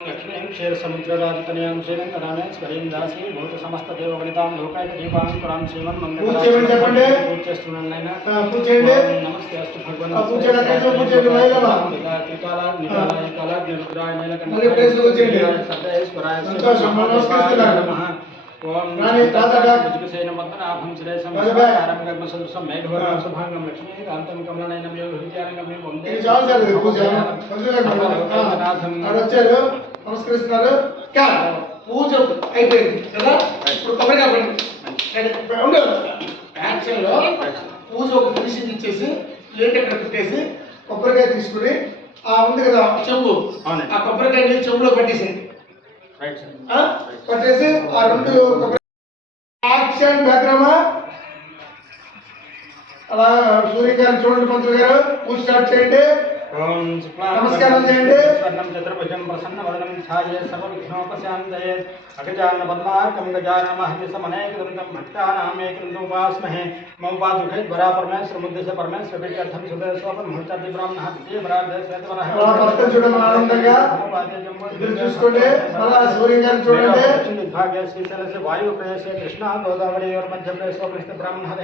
लक्ष्मीं क्षीरसमुद्रराजतनयां श्रीरङ्गरामे स्वरीं दासी भूत समस्त देवगणितां लोकायत दीपांकुरां श्रीमन्मङ्गलां पूज्यस्तुनन्नैना नमस्ते अस्तु भगवन् निकालाय सर्वेश्वराय नमः ओम भुजगसेन मदनाभं श्री संसारं गगनसदृशं मेघवर्णं शुभांगं लक्ष्मीकान्तं कमलनयनं योगित्यारंगं वन्दे నమస్కరిస్తున్నారు పూజ అయిపోయింది కదా. ఇప్పుడు కొబ్బరికాయ పండి యాక్షన్ లో పూజ ఒక ఫినిషింగ్ ఇచ్చేసి ప్లేట్ అక్కడ పెట్టేసి కొబ్బరికాయ తీసుకుని ఆ ఉంది కదా చెంబు, ఆ కొబ్బరికాయ నీళ్ళు చెంబులో పట్టేసింది. పట్టేసి ఆ రెండు యాక్షన్ బ్యాక్గ్రౌండ్ అలా సూర్యకాంత్ చూడండి పంతులు గారు పూజ స్టార్ట్ చేయండి. నమస్కారం చేయండి. స్వర్ణం చతుర్భుజం ప్రసన్నవదనం ఛాయే సర్వవిఘ్నోపశాంతయే అగజాన పద్మార్కం గజానమహర్నిశమనేకదంతం భక్తానామేకదంతం ఉపాస్మహే మమ పాదుఖైద్వరా పరమేశ్వర ముద్దేశ పరమేశ్వర ప్రీత్యర్థం సుదేశోపన్ ముహూర్తాది బ్రాహ్మణ ద్వితీయ పరార్ధ శ్వేతవరః భక్తం చూడండి ఆనందంగా ఎదురు చూసుకోండి. మళ్ళా సూర్యకాంత్ చూడండి. విభాగే శ్రీశైలస్య వాయు ప్రదేశే కృష్ణా గోదావరి మధ్య ప్రదేశో బ్రాహ్మణ హర